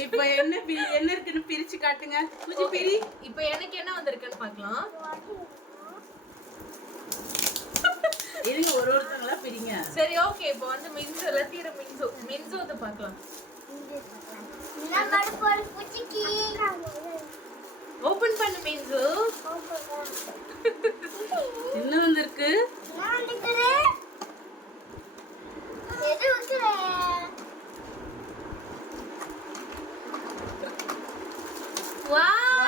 இப்போ என்ன இருக்குன்னு பிரிச்சு காட்டுங்க. பூஜி பிரி. இப்போ எனக்கு என்ன வந்திருக்குன்னு பார்க்கலாம். இருங்க ஒருத்தங்களா பிரிங்க. சரி ஓகே. இப்போ வந்து மின்சு லத்தீர மின்சு வந்து பார்க்கலாம். நான் மறுபடியும் பூச்சிக்கு ஓபன் பண்ணு மின்சு. என்ன வந்திருக்கு? நான் நிக்கிறேன். எது வைக்கிறே? வாவ்!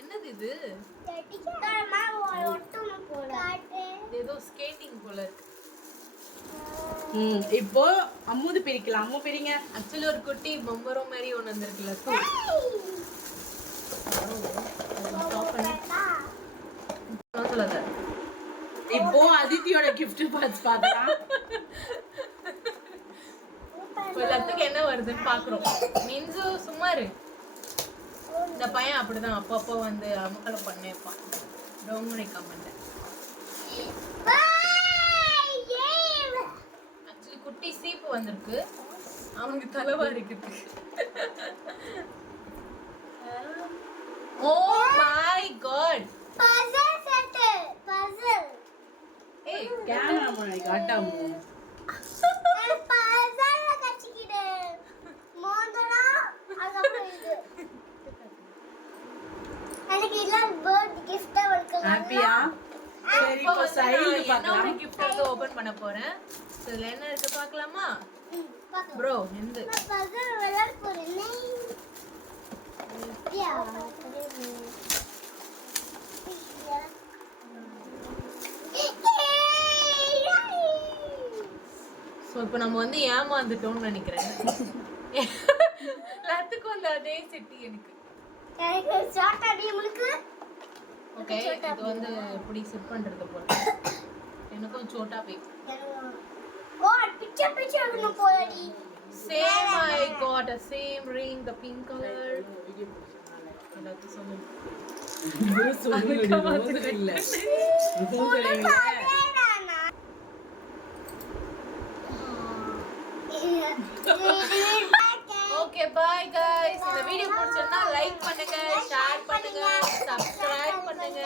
என்னது இது? டடிக்கறமா ஒட்டுன போல. ஏதோ ஸ்கேட்டிங் போல இருக்கு. இப்போ அம்முது பிரிக்கலாம். அம்மு பிரிங்க. ஆக்சுவலி ஒரு குட்டி பொம்பரோ மாதிரி ஒன்று வந்திருக்குல்ல. சொல்லாத. இப்போ அதித்தியோட gift பார்க்கலாம். எல்லாத்துக்கும் என்ன வருதுன்னு பாக்குறோம். மின்சு சும்மா இரு. இந்த பையன் அப்படிதான் அப்பப்போ வந்து அமுக்கலை பண்ணிருப்பான். டோங்கரி கமெண்ட். ஆக்சுவலி குட்டி சீப்பு வந்திருக்கு. அவனுக்கு தலைவாரிக்கு. Oh my god. Puzzle set. Puzzle. ஏய் கேமரா முன்னாடி காட்டாமு. பசில் கச்சிக்கிடு. மோந்தனா அங்க போயிடு. எனக்கு இல்ல பர்த் கிஃப்ட் வர்க்கலாம். ஹாப்பியா? சரி இப்போ சைடுல பார்க்கலாம். நான் gift எடுத்து ஓபன் பண்ண போறேன். இதுல என்ன இருக்கு பார்க்கலாமா? பாக்க. ப்ரோ எந்த பசில் விளையாட போறேன். யா. சோ இப்போ நம்ம வந்து ஏமாந்துட்டோம்னு நினைக்கிறேன். எல்லாத்துக்கும் வந்து அதே செட்டி எனக்கு. எனக்கு ஷார்ட் அடி உங்களுக்கு. ஓகே இது வந்து எப்படி செட் பண்றது போல. எனக்கும் சோட்டா பை. ஓ பிக்சர் எடுக்கணும் போலடி. Same I got a same ring, the pink color. எல்லாத்தையும் சொல்லுங்க. இல்ல. Okay bye guys. இந்த வீடியோ பிடிச்சிருந்தா லைக் பண்ணுங்க, ஷேர் பண்ணுங்க, சப்ஸ்கிரைப் பண்ணுங்க.